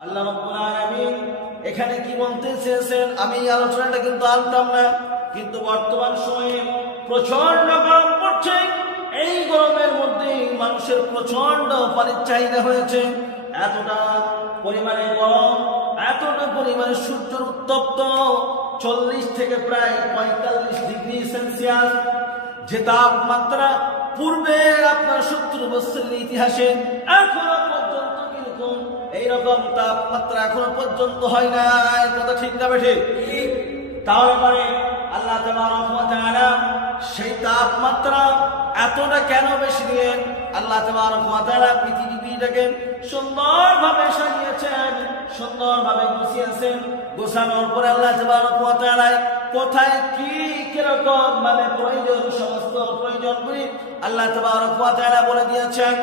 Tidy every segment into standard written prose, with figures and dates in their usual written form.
আল্লাহ রাব্বুল আলামিন এখানে কি বলতে চেয়েছেন আমি এই আলোচনাটা কিন্তু আনতাম না, কিন্তু বর্তমান সময়ে প্রচন্ড গরম পড়ছে। এই গরমের মধ্যে মানুষের প্রচন্ড পানির চাহিদা হয়েছে। এতটা পরিমাণে গরম, এতটা পরিমাণে সূর্যের উত্তপ্ত 40 থেকে প্রায় 45 ডিগ্রি সেলসিয়াস যে তাপমাত্রা পূর্বে আপনার 70 বছরের ইতিহাসে এখনো পর্যন্ত কিরকম এইরকম তাপমাত্রা এখনো পর্যন্ত হয় নাই। কথা ঠিক না বেঠে? তাহলে পরে আল্লাহ তাবারক ওয়া তাআলা সেই তাপমাত্রা এতটা কেন বেশি দিলেন? আল্লাহ তাবারক ওয়া তাআলা পৃথিবীটাকে সুন্দরভাবে সাজিয়েছেন, সুন্দরভাবে গুছিয়েছেন। গোছানোর পরে আল্লাহ তাবারক ওয়া তাআলা কোথায় কি কিরকম ভাবে প্রয়োজন সমস্ত প্রয়োজনগুলি আল্লাহ তাবারক ওয়া তাআলা বলে দিয়েছেন।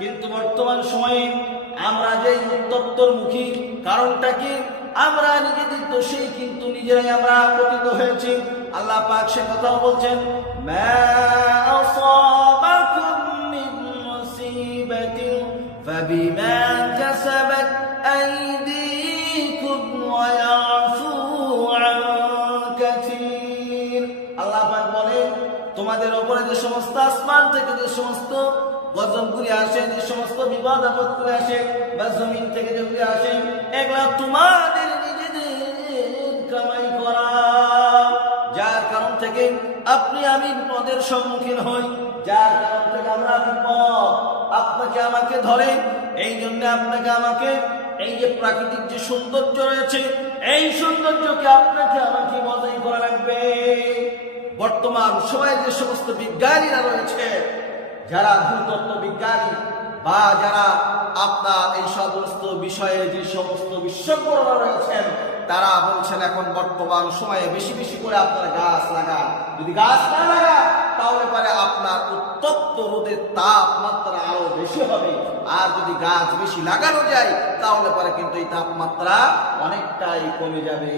কিন্তু বর্তমান সময়ে আমরা যে উত্তপ্তর মুখী, কারণটা কি? আমরা নিজেদের দোষেই কিন্তু নিজেরাই আমরা পতিত হয়েছি। আল্লাহ পাক সে কথাও বলছেন, মা আসাবাকুম মিন মুসিবাতিন ফাবিমা কাসাবাত আইদিকুম ওয়া ইয়াফু আন কাসীর। আল্লাহ পাক বলেন, তোমাদের উপরে যে সমস্ত আসমান থেকে যে সমস্ত গজবগুলি আসে, যে সমস্ত বিপদ আপদগুলি আসে, বা জমিন থেকে যেগুলি আসে, এগুলা তোমাদের নিজেদের কামাই করা, যার কারণ থেকে আপনি আমি বিপদের সম্মুখীন হই, যার কারণ থেকে আমরা বিপদ আপনাকে আমাকে ধরে। এই জন্য আপনাকে আমাকে এই যে প্রাকৃতিক যে সৌন্দর্য রয়েছে, এই সৌন্দর্যকে আপনাকে আমাকে বজায় করা লাগবে। বর্তমান সময়ে যে সমস্ত বিজ্ঞানীরা রয়েছে, যারা ভূতত্ত্ব বিজ্ঞানী বা যারা আপনার এই সমস্ত বিষয়ে যে সমস্ত বিশেষজ্ঞরা রয়েছেন, তারা বলছেন এখন বর্তমান সময়ে বেশি বেশি করে আপনারা গাছ লাগান। যদি গাছ না লাগান তাহলে পরে আপনার উত্তপ্ত রোদের তাপমাত্রা আরো বেশি হবে। আর যদি গাছ বেশি লাগানো যায় তাহলে পরে কিন্তু এই তাপমাত্রা অনেকটাই কমে যাবে।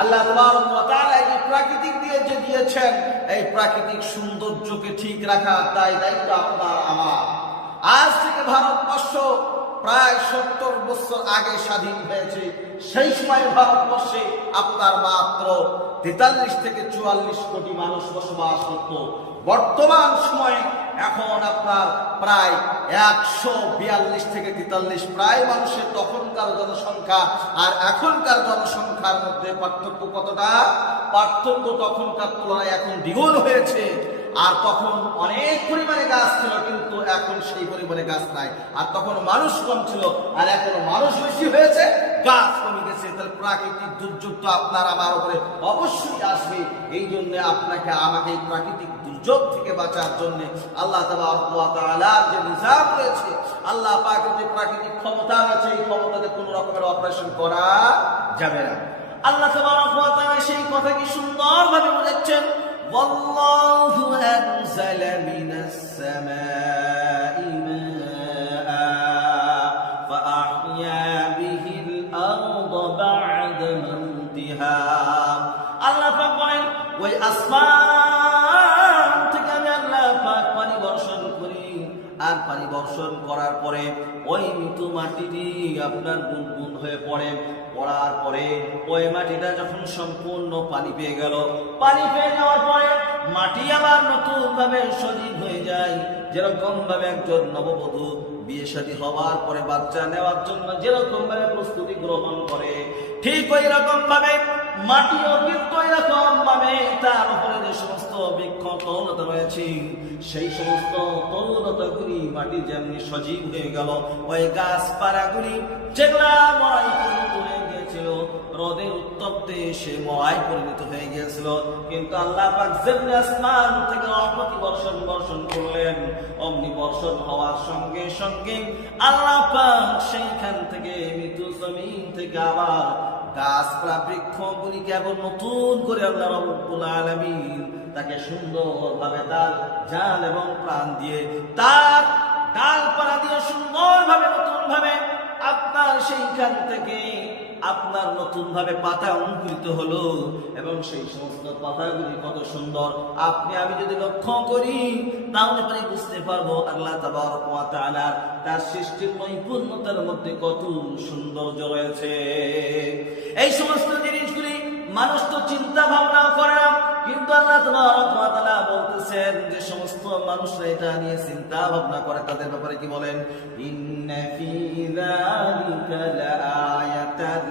আল্লাহ তাবারক ওয়া তাআলা এই প্রাকৃতিক দিয়ে যে দিয়েছেন, এই প্রাকৃতিক সৌন্দর্যকে ঠিক রাখা তাই দায়িত্ব আপনার আমার। আজ থেকে ভারতবর্ষ প্রায় 70 বছর আগে স্বাধীন হয়েছে। সেই সময় ভারতবর্ষে আপনার মাত্র 43 থেকে 44 কোটি মানুষ বসবাস করত। বর্তমান সময়ে এখন আপনার প্রায় 142 থেকে 43 প্রায় মানুষের তখনকার জনসংখ্যা আর এখনকার জনসংখ্যার মধ্যে পার্থক্য কতটা? পার্থক্য তখনকার তুলনায় এখন দ্বিগুণ হয়েছে। আর তখন অনেক পরিমাণে গাছ ছিল, কিন্তু এখন সেই পরিমাণে গাছ নাই। আর তখন মানুষ কম ছিল, আর এখন মানুষ বেশি হয়েছে, গাছ কমে গেছে। তাহলে প্রাকৃতিক দুর্যোগ তো আপনার আমার উপরে অবশ্যই আসবে। এই জন্য আপনাকে আমাকে এই প্রাকৃতিক দুর্যোগ থেকে বাঁচার জন্য আল্লাহ তাবারক ওয়া তাআলার যে নিজাম রয়েছে, আল্লাহ পাকের যে প্রাকৃতিক ক্ষমতা রয়েছে, এই ক্ষমতাতে কোনো রকমের অপারেশন করা যাবে না। আল্লাহ তাবারক ওয়া তাআলা সেই কথাকে সুন্দরভাবে বোঝাচ্ছেন, والله أنزل من السماء ماء فأحيا به الأرض بعد موتها। আল্লাহ পাক বলেন, ওই আসমান থেকে আমি আল্লাহ পাক পানি বর্ষণ করি, আর পানি বর্ষণ করার পরে ওই মৃত্যু মাটিটি আপনার গুনগুন হয়ে পড়ে। পড়ার পরে ওই মাটিটা যখন সম্পূর্ণ পানি পেয়ে গেল, পানি পেয়ে যাওয়ার পরে মাটি আবার নতুন ভাবে সজীব হয়ে যায়। যেরকম ভাবে একজন নববধূ বিয়ে শাদী হওয়ার পরে বাচ্চা নেওয়ার জন্য যেরকম ভাবে প্রস্তুতি গ্রহণ করে, ঠিক ওই রকম ভাবে মাটিও কিন্তু এরকম ভাবে তার উপরে যে সমস্ত বৃক্ষ তরুণতা রয়েছে, সেই সমস্ত তরুণতাগুলি মাটি যেমনি সজীব হয়ে গেল, ওই গাছপালাগুলি যেগুলা মরাই পরিণত হয়ে গিয়েছিল, রোদের উত্তপ্তে সে মরাই পরিণত হয়ে গিয়েছিল। কিন্তু আল্লাহ পাক যেমনি আসমান থেকে রহমতি বর্ষণ করলেন, অমনি বর্ষণ হওয়ার সঙ্গে সঙ্গে আল্লাহ পাক সেইখান থেকে মৃত্যু জমিন থেকে আবার গাছপালা বৃক্ষগুলিকে আবার নতুন করে আল্লাহ রাব্বুল আলামিন তাকে সুন্দরভাবে তার জান এবং প্রাণ দিয়ে, তার ডালপালা দিয়ে সুন্দরভাবে নতুন ভাবে আপনার আর সেইখান থেকে আপনার নতুন ভাবে পাতা অঙ্কুরিত হলো এবং সেই সমস্ত পাতাগুলি কত সুন্দর আপনি আমি যদি লক্ষ্য করি তাহলে পরে বুঝতে পারবো আল্লাহ তাবারক ওয়া তাআলা তার সৃষ্টির নৈপুণ্যতার মধ্যে কত সৌন্দর্য রয়েছে। এই সমস্ত জিনিসগুলি মানুষ তো চিন্তা ভাবনা করে না, কিন্তু আল্লাহ তাবারক ওয়া তাআলা বলতেছেন যে সমস্ত মানুষরা এটা নিয়ে চিন্তা ভাবনা করে তাদের ব্যাপারে কি বলেন, ইন্না ফি যালিকা লাআয়াতান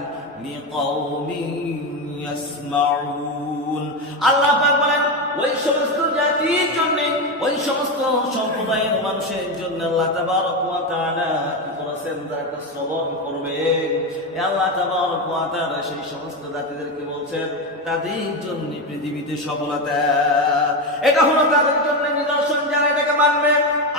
লিকাওমিন ইয়াসমাউন। আল্লাহ পাক বলেন ওই সমস্ত জাতির জন্য, ওই সমস্ত সম্প্রদায়ের মানুষের জন্য আল্লাহ তাবারক ওয়া তাআলা কি করেছেন, তারা একটা সবর করবে। আল্লাহ তাবারক ওয়া তাআলা সেই সমস্ত জাতিদেরকে বলছেন তাদের জন্য পৃথিবীতে সফলতা, এটা হলো তাদের জন্য নিদর্শন। যারা এটাকে মানবে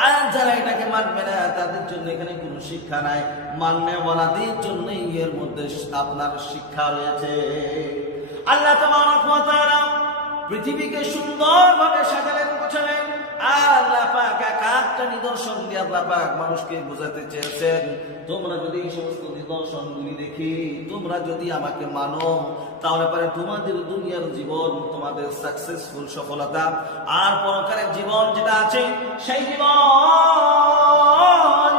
আর যারা এটাকে মানবে না তাদের জন্য এখানে কোনো শিক্ষা নাই, মানবে ওয়ালাদের জন্য এর মধ্যে আপনার শিক্ষা রয়েছে। আল্লাহ তাবারক ওয়া তাআলা পৃথিবীকে সুন্দরভাবে সাজালেন গোছালেন, আর আল্লাহ পাক একটা নিদর্শন দিয়ে আল্লাহ পাক মানুষকে বোঝাতে চেয়েছেন, তোমরা যদি এই সমস্ত নিদর্শনগুলি দেখি, তোমরা যদি আমাকে মানো, তাহলে পরে তোমাদের দুনিয়ার জীবন, তোমাদের সাকসেসফুল সফলতা আর পরকালের জীবন যেটা আছে সেই জীবন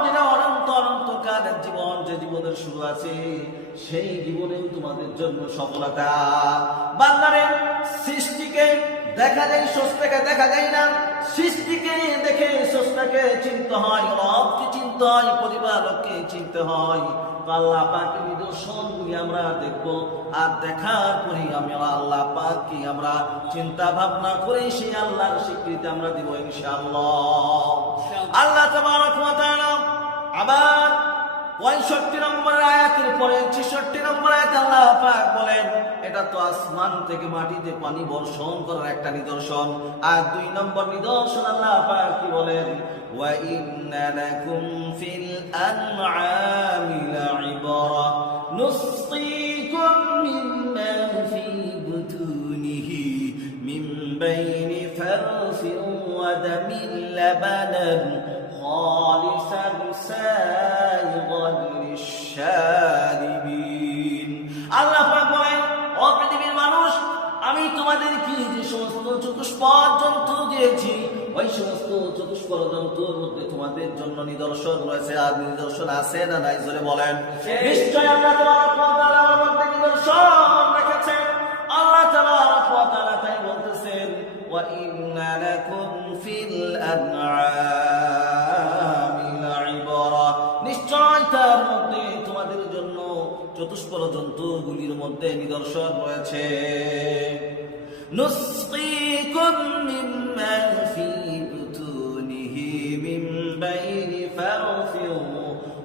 যেটা অনন্ত অনন্তকালের জীবন, যে জীবনের শুরু আছে সেই জীবনেও তোমাদের জন্য সফলতা। বান্দারে সৃষ্টিকে দেখা যায়, স্রষ্টাকে দেখা যায় না। সৃষ্টিকে দেখে স্রষ্টাকে চিনতে হয়, রবকে চিনতে হয়, পরিবারকে চিনতে হয়। আল্লাহ পাকের নিদর্শনগুলি আমরা দেখব, আর দেখার পরে আমরা আল্লাহ পাককে আমরা চিন্তা ভাবনা করে সেই আল্লাহর স্বীকৃতি আমরা দিব ইনশাআল্লাহ। আল্লাহ তাবারক ওয়া তাআলা আবার ৬৫ নম্বর আয়াতের পরে ৬৬ নম্বর আয়াতে আল্লাহ পাক বলেন এটা তো আসমান থেকে মাটিতে পানি বর্ষণ করার একটা নিদর্শন। আর ২ নম্বর নিদর্শন আল্লাহ পাক কি বলেন, ওয়া ইন্না লাকুম ফিল আনআমি লাইবরা নুসকিকুম মিম্মা ফি বুতুনিহি মিন বাইনি ফারসিন ওয়া দামিন লাবানান খালিসান সাইগান লিশ-শারিবিন। আল্লাহ পাক বলেন ও পৃথিবীর মানুষ, আমি তোমাদেরকে যে সমস্ত চতুষ্পদ জন্তু দিয়েছি, ওই সমস্ত চতুষ্পদ জন্তুর মধ্যে তোমাদের জন্য নিদর্শন রয়েছে। আর নিদর্শন আছে না নাই জোরে বলেন। নিশ্চয় আল্লাহ তাবারক ওয়া তাআলার মধ্যে নিদর্শন রেখেছেন। আল্লাহ তাবারক ওয়া তাআলা তাই বলতেছেন, ওয়া ইন্না লাকুম ফিল আনআমি লাইবরা, নিশ্চয় তার মধ্যে তোমাদের জন্য চতুষ্পদ জন্তুগুলির মধ্যে নিদর্শন রয়েছে। নুসকিকুম মিম্মা ফি বুতুনিহি মিন বাইনি ফারসিন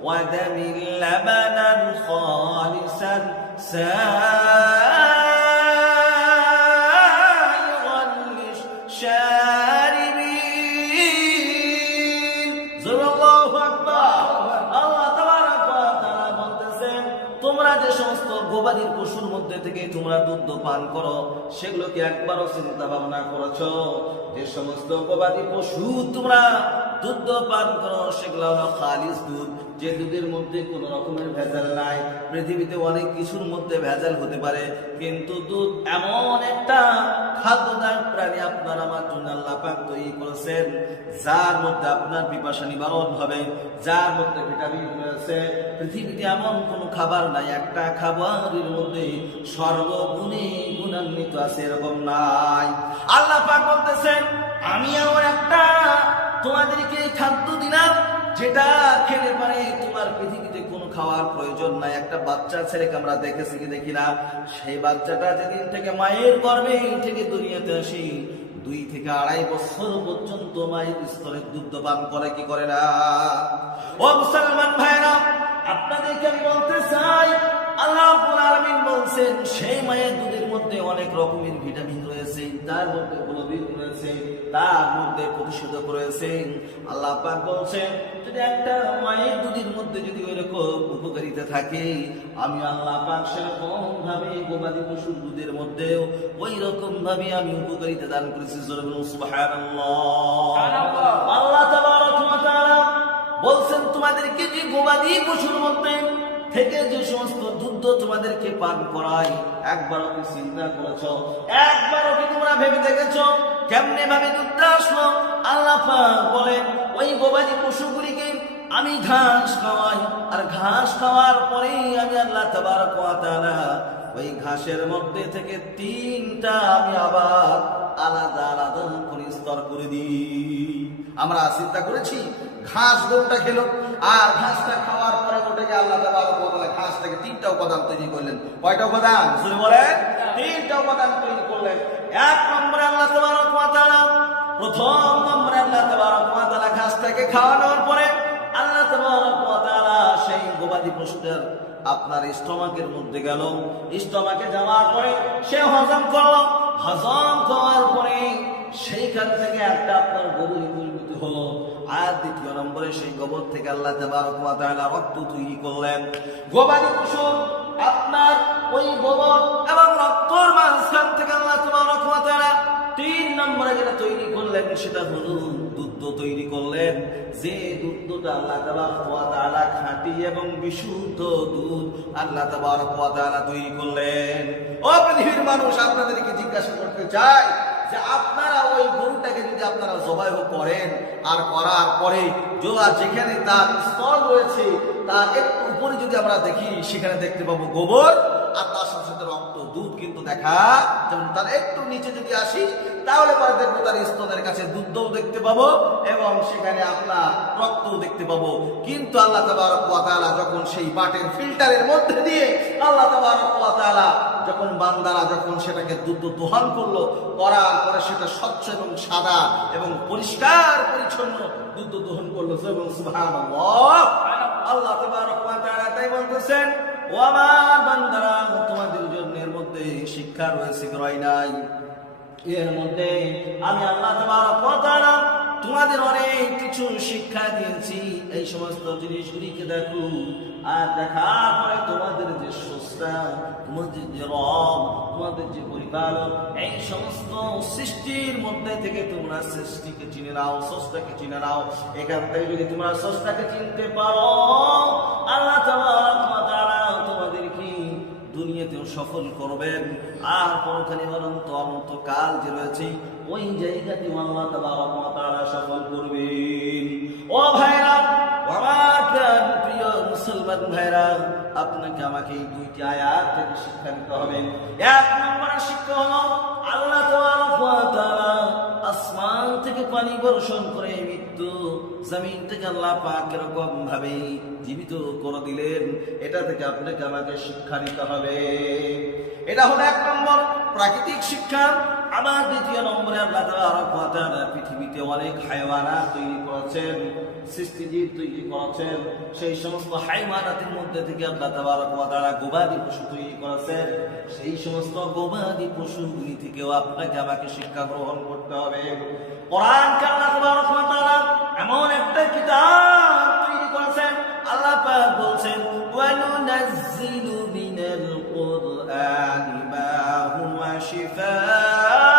ওয়া দামিন লাবানান খালিসান সাইগান লিশ-শারিবিন। আল্লাহু আকবার। আল্লাহ তাবারক ওয়া তাআলা বলতেছেন তোমরা যে সমস্ত গবাদির পশুর মধ্যে থেকে তোমরা দুধ পান করো, সেগুলো কি একবারও চিন্তা ভাবনা করেছো? যে সমস্ত গবাদি পশু তোমরা দুধ পান করো সেগুলো হলো খালিস দুধ, যে দুধের মধ্যে কোন রকমের ভেজাল নাই। পৃথিবীতে অনেক কিছুর মধ্যে ভেজাল হতে পারে, কিন্তু দুধ এমন একটা খাদ্যদায়ক প্রাণী আপনার আমার জন্য আল্লাহ পাক তৈরি করেছেন, যার মধ্যে আপনার পিপাসা নিবারণ হবে, যার মধ্যে ভিটামিন রয়েছে। পৃথিবীতে এমন কোন খাবার নাই একটা খাবারের মধ্যে সর্বগুণে গুণান্বিত আছে, এরকম নাই। আল্লাহ পাক বলতেছেন আমি এমন একটা তোমাদেরকে খাদ্য দিলাম যেটা খেলে পারে তোমার পৃথিবীতে কোনো খাওয়ার প্রয়োজন নাই। একটা বাচ্চা ছেলেকে আমরা দেখেছি কি দেখি না, সেই বাচ্চাটা যেদিন থেকে মায়ের গর্ভে থেকে দুনিয়াতে আসি ২ থেকে ২.৫ বছর পর্যন্ত মায়ের স্তরে দুধ পান করে কি করে না? ও মুসলমান ভাইরা, আপনাদেরকে আমি বলতে চাই আল্লাহ রাব্বুল আলামিন বলছেন সেই মায়ের দুধের মধ্যে অনেক রকমের ভিটামিন রয়েছে, তার মধ্যে গ্লোবিন রয়েছে, তার মধ্যে প্রতিষেধক রয়েছে। আল্লাহ পাক বলছেন যদি একটা মায়ের দুধের মধ্যে যদি ওইরকম উপকারিতা থাকে, আমি আল্লাহ পাক সেরকম ভাবে গবাদি পশুর দুধের মধ্যেও ওই রকম ভাবে আমি উপকারিতা দান করেছি। সুবহানাল্লাহ। আল্লাহ তাবারক ওয়া তাআলা বলছেন তোমাদেরকে যে গবাদি পশুর মধ্যে থেকে যে সমস্ত দুধ তোমাদেরকে পান করায়, একবারও কি চিন্তা করেছো? একবারও কি তোমরা ভেবে দেখেছো কেমনে ভাবে দুধটা আসলো? আল্লাহ পাক বলেন ওই গবাদি পশুগুলিকে আমি ঘাস খাওয়াই, আর ঘাস খাওয়ার পরেই আমি আল্লাহ তাবারক ওয়া তাআলা ওই ঘাসের মধ্যে থেকে তিনটা আমি আবার আলাদা আলাদা করে স্তর করে দিই। আমরা চিন্তা করেছি ঘাস গরুটা খেলো, আর ঘাসটা খাওয়ার পরে ওটাকে আল্লাহ তাবারক ওয়া তাআলা ঘাস থেকে তিনটা উপাদান তৈরি করলেন। কয়টা উপাদান? শুনে বলেন, তিনটা উপাদান তৈরি করলেন। এক নম্বরে আল্লাহ তাবারক ওয়া তাআলা, প্রথম নম্বরে আল্লাহ তাবারক ওয়া তাআলা ঘাসটাকে খাওয়ানোর পরে আল্লাহ তাবারক ওয়া তাআলা সেই গবাদি পশুটার আপনার স্টমাকের মধ্যে গেল। স্টমাকে যাওয়ার পরে সে হজম করলো। হজম করার পরে সেইখান থেকে একটা আপনার গোবর পরিণত হলো। আর দ্বিতীয় নম্বরে সেই গোবর থেকে আল্লাহ তাবারক ওয়া তাআলা রক্ত তৈরি করলেন। গবাদি পশু আপনার ওই গোবর এবং রক্তর মাঝখান থেকে আল্লাহ তাবারক ওয়া তাআলা তিন নম্বরে যেটা তৈরি করলেন সেটা হলো দুধ তৈরি করলেন। যে দুধটা আল্লাহ তাবারক ওয়া তাআলা খাঁটি এবং বিশুদ্ধ দুধ আল্লাহ তাবারক ওয়া তাআলা তৈরি করলেন। ও পৃথিবীর মানুষ, আপনাদেরকে জিজ্ঞাসা করতে চাই যে আপনারা ওই গরুটাকে যদি আপনারা জবাই করেন, আর করার পরে যেখানে তার স্তর রয়েছে তার একটু উপরে যদি আমরা দেখি, সেখানে দেখতে পাবো গোবর, আর তার সাথে সাথে রক্ত, দুধ কিন্তু দেখা যেমন। তার একটু নিচে যদি আসি তাহলে পরে দেখবো তার স্তনের কাছে দুধও দেখতে পাবো এবং সেখানে আপনার রক্তও দেখতে পাবো। কিন্তু আল্লাহ তাবারক ওয়া তাআলা যখন সেই বাটের ফিল্টারের মধ্যে দিয়ে আল্লাহ তাবারক ওয়া তাআলা যখন বান্দারা যখন সেটাকে দুধ দোহন করলো, করার পরে সেটা স্বচ্ছ এবং সাদা এবং পরিষ্কার পরিচ্ছন্ন দুধ দোহন করলো। এবং সুবহানাল্লাহ, আল্লাহ তাবারক ওয়া তাআলা তাই বলতেছেন, ও আমার বান্দারা, তোমাদের জন্য এর মধ্যে শিক্ষা রয়েছে কি রয় নাই? এর মধ্যে আমি আল্লাহ তাবারক ওয়া তাআলা তোমাদের অনেক কিছু শিক্ষা দিয়েছি। এই সমস্ত জিনিসগুলিকে দেখো, আর দেখার পরে তোমাদের যে স্রষ্টা, তোমাদের যে রব, তোমাদের যে পরিপালক, এই সমস্ত সৃষ্টির মধ্যে থেকে তোমরা সৃষ্টিকে চিনে নাও, স্রষ্টাকে চিনে নাও। এখান থেকে যদি তোমরা স্রষ্টাকে চিনতে পারো, আল্লাহ তাবারক ওয়া তাআলা তোমাদেরকে দুনিয়াতেও সফল করবেন, আর পরখানে অনন্তকাল যে রয়েছে ওই জায়গাতেও আল্লাহ তাবারক ওয়া তাআলা সফল করবেন। ও ভাইরা, আমার প্রিয় মুসলমান ভাইরা, আপনাকে আমাকে এই দুইটি আয়াত থেকে শিক্ষা নিতে হবে। এক নম্বরের শিক্ষা হলো আল্লাহ তাবারক ওয়া তাআলা আসমান থেকে পানি বর্ষণ করে মৃত্যু জমিন থেকে আল্লাহ পাক এরকম ভাবে জীবিত করে দিলেন। এটা থেকে আপনাকে আমাকে শিক্ষা নিতে হবে। এটা হলো এক নম্বর প্রাকৃতিক শিক্ষা। আমার দ্বিতীয় নম্বরে আল্লাহ তাবারক ওয়া তাআলা পৃথিবীতে অনেক হায়াওয়ানাত তৈরি করেছেন, সৃষ্টিজীব তৈরি করেছেন। সেই সমস্ত হায়াওয়ানাতের মধ্যে থেকে আল্লাহ তাবারক ওয়া তাআলা গবাদি পশু তৈরি করেছেন। সেই সমস্ত গবাদি পশুগুলি থেকেও আপনাকে আমাকে শিক্ষা গ্রহণ করতে হবে। কোরআনকে আল্লাহ তাবারক ওয়া তাআলা এমন একটা কিতাব তৈরি করেছেন, আল্লাহ পাক বলছেন, ওয়া নুনাজ্জিলু মিনাল কুরআনি মা হুয়া শিফাa'un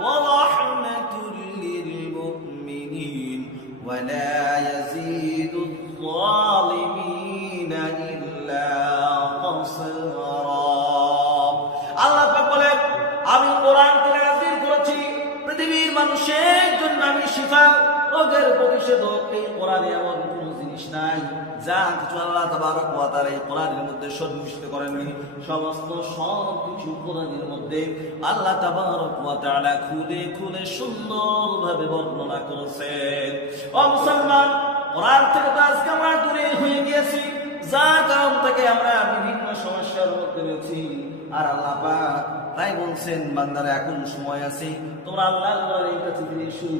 ওয়া রাহমাতুল লিল মুমিনিন ওয়া লা ইয়াজিদুয যালিমিনা ইল্লা খাসারা। আল্লাহ পাক বলেন, আমি কোরআনকে নাযিল করেছি পৃথিবীর মানুষের জন্য, আমি শিফা, রোগের প্রতিষেধক। এই কোরআনে এমন কোন জিনিস নাই যা কিছু আল্লাহ তাবারক ওয়া তাআলা এই কোরআনের মধ্যে সন্নিবেশিত করেননি। সব কিছু কোরআনের মধ্যে আল্লাহ তাবারক ওয়া তাআলা খুলে খুলে সুন্দরভাবে বর্ণনা করেছেন। ও মুসলমান, কোরআন থেকে তো আজকে আমরা দূরে হয়ে গিয়েছি, যার কারণ থেকে আমরা বিভিন্ন সমস্যার মধ্যে রয়েছি। আর আল্লাহ পাক তাই বলছেন, বান্দারা এখন সময় আছে, তোমরা আল্লাহর কাছে ফিরে এসো,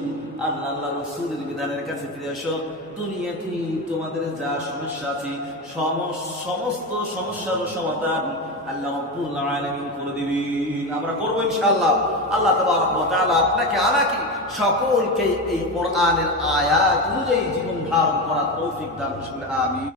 আল্লাহ রাসূলের বিধানের কাছে ফিরে এসো। দুনিয়াতে তোমাদের যা সমস্যা আছে সমস্ত সমস্যার সমাধান আল্লাহ রাব্বুল আলামিন করে দিবেন। আমরা করব ইনশাআল্লাহ। আল্লাহ তাবারক ওয়া তাআলা আপনাকে আমাকে সকলকে এই কোরআনের আয়াত অনুযায়ী জীবন ধারণ করার তৌফিক দান করুন। আমিন।